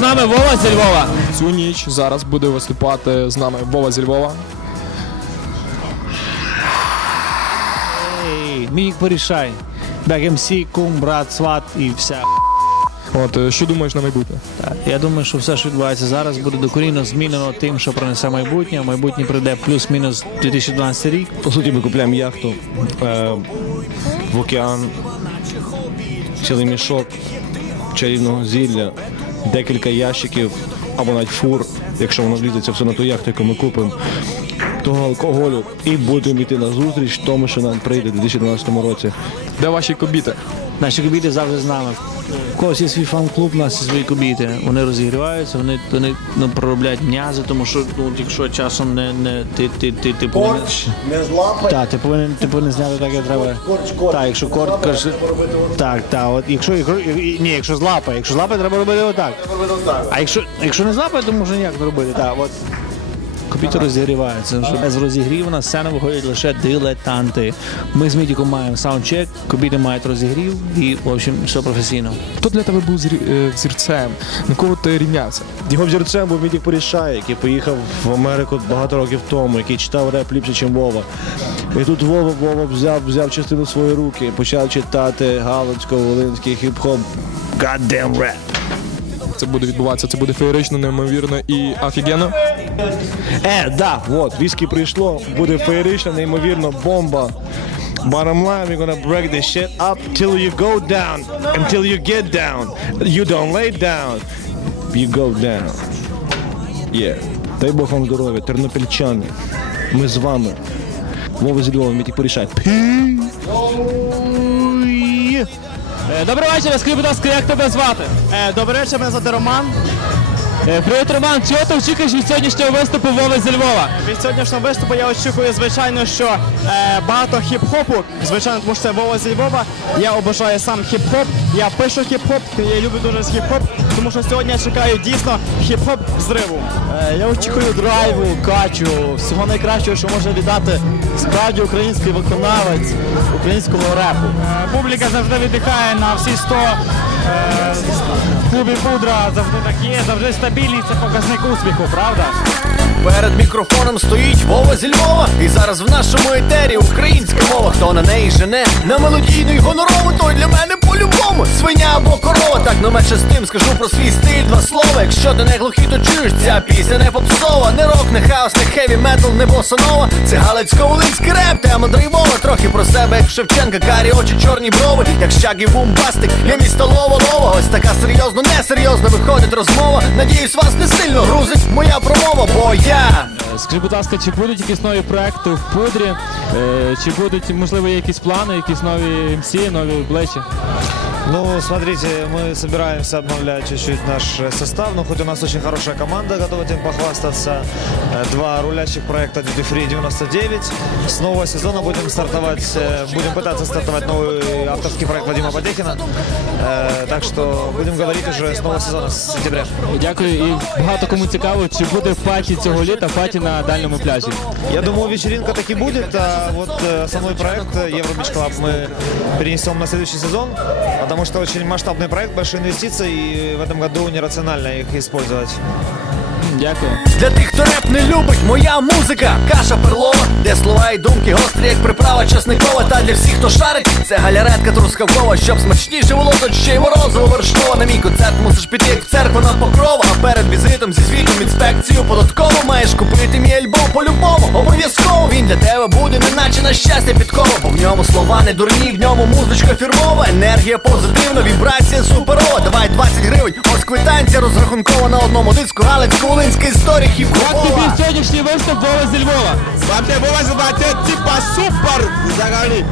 нами Вова зі Львова. Цю ніч зараз буде виступати з нами Вова зі Львова. Ей, Мінік порішай. Бек МС, кум, брат, сват і вся. От е, що думаєш на майбутнє? Я думаю, що все, що відбувається зараз, буде докорінно змінено тим, що принесе майбутнє. Майбутнє прийде плюс-мінус 2012 рік. По суті, ми купляємо яхту е, в океан, цілий мішок чарівного зілля, декілька ящиків або навіть фур, якщо воно влізеться все на ту яхту, яку ми купимо. Того алкоголю і будемо йти на зустріч тому, що нам прийде у 2012 році. Де ваші кобіти? Наші кобіти завжди з нами. У когось є свій фан-клуб, у нас є свої кобіти. Вони розігріваються, вони, вони ну, проробляють м'язи, тому що ну, якщо часом не, не ти, ти, ти, ти повинен. Не злапай. Так, ти повинен, ти повинен зняти так, як треба. Корч Так, якщо корт каже. Так, так, от якщо, якщо ні, якщо злапає, якщо злапає, треба робити отак. А якщо, якщо не злапає, то можна ніяк не робити. Так, от. Комп'ютер розігрівається. Без розігріву на сцену виходять лише дилетанти. Ми з Мідіком маємо саундчек, кобіти мають розігрів і, в общем, все професійно. Хто для тебе був е. На кого ти рівнявся? Його взірцем був Мітік Порішай, який поїхав в Америку багато років тому, який читав реп ліпше, ніж Вова. І тут Вова, Вова взяв, взяв частину свої руки, почав читати галицько волинський хіп-хоп. Goddamn rap. Це буде відбуватися, це буде феєрично, неймовірно і офігенно. Е, да, от, віскі прийшло, буде феєрично, неймовірно, бомба. Bottom line, we're gonna break this shit up till you go down. Until you get down. You don't lay down. You go down. Yeah. Дай Бог вам здоров'я, тернопільчани. Ми з вами. Вова зі Львова, Мітік порішай. Е, Добрий вечір, скажи, будь ласка, як тебе звати? Добрий вечір, мене звати Роман. Е, Привіт, Роман, чого ти очікуєш від сьогоднішнього виступу Вови зі Львова? Від сьогоднішнього виступу я очікую, звичайно, що е, багато хіп-хопу. Звичайно, тому що це Вова зі Львова. Я обожаю сам хіп-хоп. Я пишу хіп-хоп, я люблю дуже хіп-хоп, тому що сьогодні я чекаю дійсно хіп-хоп зриву. Е, Я очікую драйву, качу, всього найкращого, що може віддати справді український виконавець українському репу. Публіка завжди віддихає на всі 100. Е, в клубі пудра завжди так є, завжди debilnice, pa ga z nek uspehov, pravda? Перед мікрофоном стоїть Вова зі Львова. І зараз в нашому етері українська мова. Хто на неї жене? На мелодійну й гонорову Той для мене по-любому. Свиня або корова. Так, но менше з тим скажу про свій стиль. Два слова. Якщо ти не глухий, то чуєш, ця пісня не попсова. Не рок, не хаос, не хеві метал, не босанова Це галицько-волинський реп, тема драйвова Трохи про себе, як Шевченка, карі очі, чорні брови. Як щаги бумбастик, я місто лова. Ось така серйозно, несерйозно виходить розмова. Надіюсь, вас не сильно грузить моя промова, бо я Скажіть, будь ласка, чи будуть якісь нові проекти в пудрі? Е, Чи будуть, можливо, якісь плани, якісь нові МС, нові обличчя? Ну, смотрите, мы собираемся обновлять чуть-чуть наш э, состав, но хоть у нас очень хорошая команда, готова этим похвастаться. Э, Два рулящих проекта Duty Free 99. С нового сезона будем стартовать, э, будем пытаться стартовать новый авторский проект Вадима Потехина. Э, Так что будем говорить уже с нового сезона, с сентября. Дякую. І багато кому цікаво, чи буде паті цього літа, паті на дальньому пляжі. Я думаю, вечеринка таки будет, а вот э, основной проект э, Евробич Клаб мы перенесем на следующий сезон, потому что очень масштабный проект, большие инвестиции, и в этом году нерационально их использовать. Дякую. Для тих, хто реп не любить, моя музика, каша перлова, де слова і думки гострі, як приправа часникова. Та для всіх, хто шарить, це галяретка трускавкова, щоб смачніше було, то ще й морозиво вершково. На мій концерт мусиш піти, як в церкву на покрова. А перед візитом зі звітом інспекцію податково маєш купити мій альбом по-любому. Обов'язково він для тебе буде, неначе на щастя підкова. Бо в ньому слова не дурні, в ньому музичка фірмова, енергія позитивна, вібрація суперова. Давай 20 гривень, ось квитанція розрахункова на одному диску. Галицько волинська історія Як тобі сьогоднішній виступ Вова зі Львова? Вам Вова звати, типа супер! Взагалі.